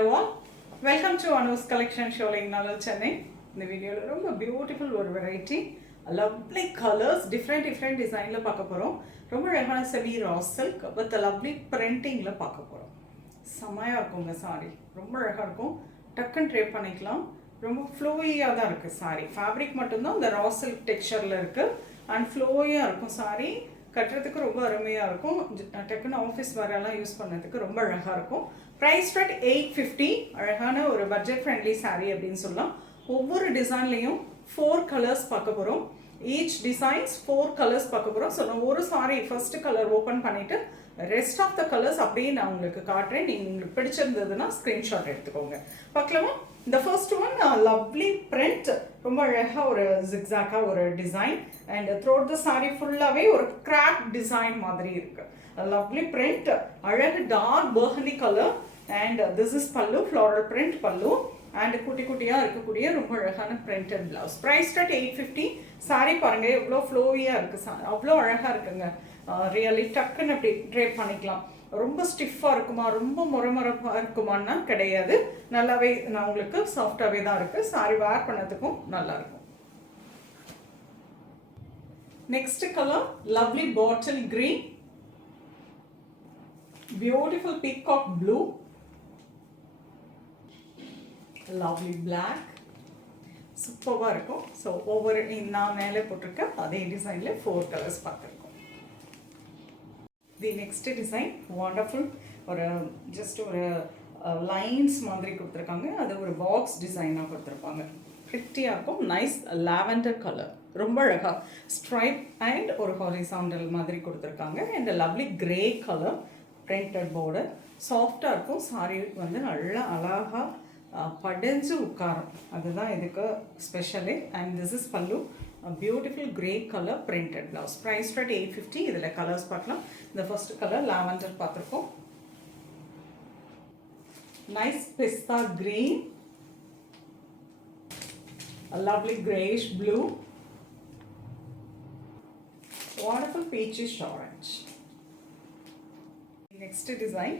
Hello all, welcome to Anu's collection showing Nalal Chennai. இந்த வீடியோல ரொம்ப பியூட்டிஃபுல் ஒரு வெரைட்டி லவ்லி கலர்ஸ் டிஃப்ரெண்ட் டிசைனில் பார்க்க போகிறோம். ரொம்ப அழகான semi raw silk with lovely பிரிண்டிங்கில் பார்க்க போகிறோம். செம்மையாக இருக்குங்க சாரி, ரொம்ப அழகாக இருக்கும். டக்குன்னு ட்ரேப் பண்ணிக்கலாம். ரொம்ப ஃப்ளோயியாக தான் இருக்குது சாரி. ஃபேப்ரிக் மட்டும்தான் இந்த ரா சில்க் டெக்ஸ்சரில் இருக்குது அண்ட் ஃப்ளோயாக இருக்கும் சாரி. கட்டுறதுக்கு ரொம்ப அருமையாக இருக்கும். டக்குன்னு ஆஃபீஸ் வரலாம் யூஸ் பண்ணுறதுக்கு ரொம்ப அழகாக இருக்கும். Price start 850. அழகான ஒரு பட்ஜெட் ஃப்ரெண்ட்லி சாரீ அப்படின்னு சொல்லலாம். ஒவ்வொரு டிசைன்லேயும் 4 கலர்ஸ் பார்க்க போகிறோம். ஈச் டிசைன்ஸ் 4 கலர்ஸ் பார்க்க போகிறோம். ஸோ நான் ஒரு சாரி ஃபர்ஸ்ட் கலர் ஓப்பன் பண்ணிவிட்டு ரெஸ்ட் ஆஃப் த கலர்ஸ் அப்படியே நான் உங்களுக்கு காட்டுறேன். நீங்கள் உங்களுக்கு பிடிச்சிருந்ததுன்னா ஸ்க்ரீன்ஷாட் எடுத்துக்கோங்க. பார்க்கலாமா? இந்த ஃபர்ஸ்ட் ஒன் லவ்லி பிரிண்ட், ரொம்ப அழகாக ஒரு ஜிக்ஸாக்காக ஒரு design and throughout the sari ஃபுல்லாகவே ஒரு கிராப் டிசைன் மாதிரி இருக்கு. லவ்லி பிரிண்ட், அழகு dark burgundy colour and this is pallu, floral print pallu and குட்டி குட்டியாக இருக்கக்கூடிய ரொம்ப அழகான printed blouse. Price start 850. Sari பாருங்க எவ்வளோ ஃப்ளோவியாக இருக்குது, அவ்வளோ அழகாக இருக்குங்க. ரியலி டக்குன்னு அப்படி ட்ரேப் பண்ணிக்கலாம். ரொம்ப ஸ்டிஃபாக இருக்குமா, ரொம்ப முறமுறப்பாக இருக்குமான்னா கிடையாது. நல்லாவே நான் உங்களுக்கு சாஃப்டாகவே தான் இருக்குது. சாரி வேர் பண்ணதுக்கும் நல்லாயிருக்கும். Next colour lovely bottle green, beautiful peacock blue, lovely black, சூப்பராக இருக்கும். ஸோ ஒவ்வொரு நான் மேலே போட்டிருக்க அதே டிசைனில் 4 கலர்ஸ் பார்த்துருக்கோம். தி நெக்ஸ்ட் டிசைன் வண்டர்ஃபுல், ஒரு ஜஸ்ட் ஒரு லைன்ஸ் மாதிரி கொடுத்துருக்காங்க. அது ஒரு பாக்ஸ் டிசைனாக கொடுத்துருப்பாங்க. ப்ரிட்டியாக இருக்கும். நைஸ் லாவெண்டர் கலர், ரொம்ப அழகாக ஸ்ட்ரைப் அண்ட் ஒரு ஹாரிசாண்டல் மாதிரி கொடுத்துருக்காங்க. And lovely grey colour printed border, சாஃப்டாக இருக்கும். சாரி வந்து நல்லா அழகாக படைஞ்சு உட்காரும். அதுதான் இதுக்கு special. And this is pallu, beautiful grey colour printed blouse. Price start 850. இதில் கலர்ஸ் பார்க்கலாம். இந்த ஃபர்ஸ்ட் கலர் லாவெண்டர் பார்த்துருக்கோம். நைஸ் பிஸ்தா green, lovely greyish blue, wonderful peachish orange. Next design,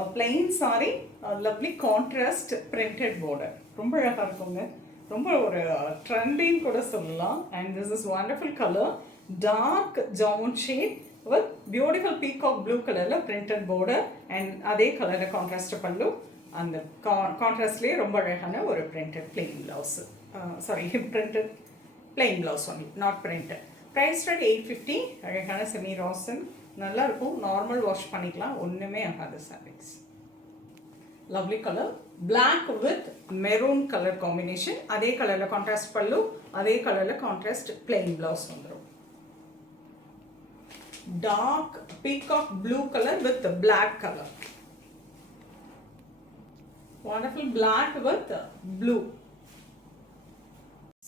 a plain saree, a lovely contrast printed border. ரொம்ப அழகாக இருக்குங்க. ரொம்ப ஒரு ட்ரெண்டிங் கூட சொல்லலாம். And this is wonderful colour, dark ஜவுன் shade with beautiful peacock blue கலரில் பிரிண்டட் பார்டர் அண்ட் அதே கலரில் கான்ட்ராஸ்ட் பல்லு. அந்த கான்ட்ராஸ்ட்லேயே ரொம்ப அழகான ஒரு printed plain blouse, sari printed plain blouse only, not printed. Price start 850. அழகான செமி ராசன், நல்லா இருக்கும். நார்மல் வாஷ் பண்ணிக்கலாம், ஒன்றுமே ஆகாது saris. Lovely colour, black with maroon colour combination. அதே கலரில் கான்ட்ராஸ்ட் பல்லு, அதே கலரில் கான்ட்ராஸ்ட் பிளெயின் பிளவுஸ் வந்துடும். Dark peacock blue colour with black colour, wonderful black with blue.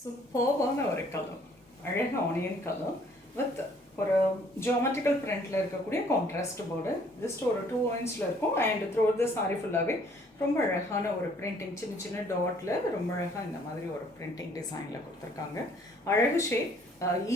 சூப்பர்பான ஒரு கலர், அழகாக ஆனியன் கலர் வித் ஒரு ஜியோமெட்ரிக்கல் பிரிண்டில் இருக்கக்கூடிய கான்ட்ராஸ்ட் பார்டர். ஜஸ்ட் ஒரு 2 இன்ச்சில் இருக்கும். அண்ட் த்ரூ த சாரி ஃபுல்லாகவே ரொம்ப அழகான ஒரு பிரிண்டிங், சின்ன சின்ன டாட்டில் ரொம்ப அழகாக இந்த மாதிரி ஒரு பிரிண்டிங் டிசைனில் கொடுத்துருக்காங்க. அழகு ஷேப்,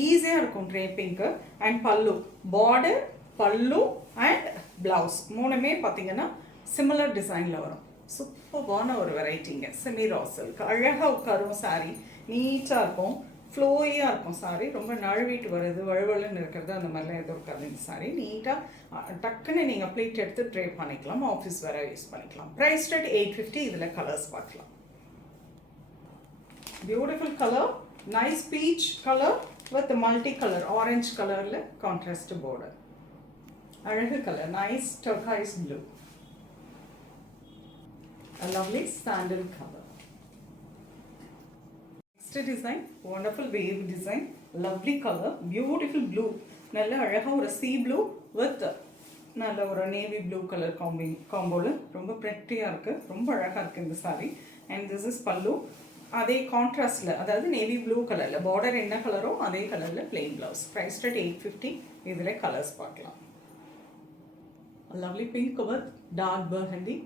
ஈஸியாக இருக்கும் ட்ரேப்பிங்க்கு. அண்ட் பல்லு, பார்டர், பல்லு அண்ட் ப்ளவுஸ் மூணுமே பார்த்தீங்கன்னா சிமிலர் டிசைனில் வரும். சூப்பர்பான ஒரு வெரைட்டிங்க. செமி ரா சில்க், அழகாக உட்காரும் சாரி, நீட்டாக இருக்கும், ஃப்ளோயாக இருக்கும் சாரி. ரொம்ப நழுவிட்டு வருது, வழுவலுன்னு இருக்கிறது அந்த மாதிரிலாம் எதுவும் இருக்காது. இந்த சாரி நீட்டாக டக்குன்னு நீங்கள் ப்ளீட் எடுத்து ட்ரேப் பண்ணிக்கலாம், ஆஃபீஸ் வேறு யூஸ் பண்ணிக்கலாம். Price start 850. இதில் கலர்ஸ் பார்க்கலாம். Beautiful colour, nice peach colour with multi colour orange கலரில் கான்ட்ராஸ்ட் பார்டர். அழகு colour, nice turquoise blue, a lovely sandal color. Next design, wonderful wave design, lovely color, beautiful blue. நல்ல அழகாக ஒரு sea blue with நல்ல ஒரு navy blue color காம்போவில் ரொம்ப ப்ரெட்டியாக இருக்குது. ரொம்ப அழகாக இருக்குது இந்த சாரி. அண்ட் திஸ் இஸ் பல்லு, அதே கான்ட்ராஸ்டில், அதாவது நேவி ப்ளூ கலரில் பார்டர் என்ன கலரோ அதே கலரில் பிளெயின் ப்ளவுஸ். Price start 850. இதில் கலர்ஸ் பார்க்கலாம். Lovely pink with dark burgundy,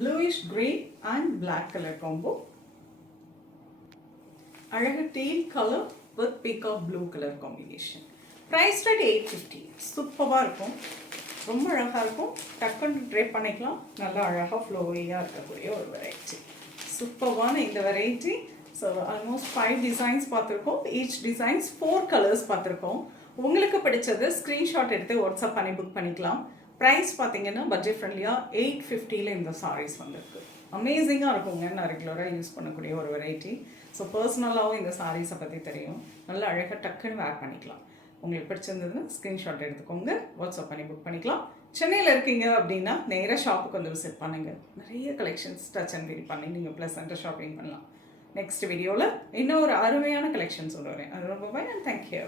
bluish grey and black color combo, அழகு teal color with peacock blue color combination. Price at 850. சூப்பராக இருக்கும். ரொம்ப அழகாக இருக்கும். டக்குன்னு ட்ரை பண்ணிக்கலாம். நல்லா அழகாக ஃப்ளோவியாக இருக்கக்கூடிய ஒரு வெரைட்டி. சூப்பர்வான இந்த வெரைட்டி. ஸோ ஆல்மோஸ்ட் 5 டிசைன்ஸ் பார்த்துருக்கோம். ஈச் டிசைன்ஸ் 4 கலர்ஸ் பார்த்துருக்கோம். உங்களுக்கு பிடிச்சது ஸ்க்ரீன்ஷாட் எடுத்து வாட்ஸ்அப் பண்ணி புக் பண்ணிக்கலாம். ப்ரைஸ் பார்த்தீங்கன்னா பட்ஜெட் ஃப்ரெண்ட்லியாக 850ல் இந்த சாரீஸ் வந்திருக்கு. அமேசிங்காக இருக்குங்க. நான் ரெகுலராக யூஸ் பண்ணக்கூடிய ஒரு வெரைட்டி. ஸோ பர்சனலாகவும் இந்த சாரீஸை பற்றி தெரியும். நல்லா அழகாக டக்குன்னு வேர் பண்ணிக்கலாம். உங்களுக்கு பிடிச்சிருந்ததுன்னா ஸ்க்ரீன்ஷாட் எடுத்துக்கோங்க, வாட்ஸ்அப் பண்ணி புக் பண்ணிக்கலாம். சென்னையில் இருக்கீங்க அப்படின்னா நேராக ஷாப்புக்கு வந்து விசிட் பண்ணுங்கள். நிறைய கலெக்ஷன்ஸ் டச் அண்ட் ஃபீல் பண்ணி நீங்கள் ப்ளசண்ட்டாக ஷாப்பிங் பண்ணலாம். நெக்ஸ்ட் வீடியோவில் இன்னும் ஒரு அருமையான கலெக்ஷன்ஸ் சொல்லுவேன். அது ரொம்ப தேங்க்யூ.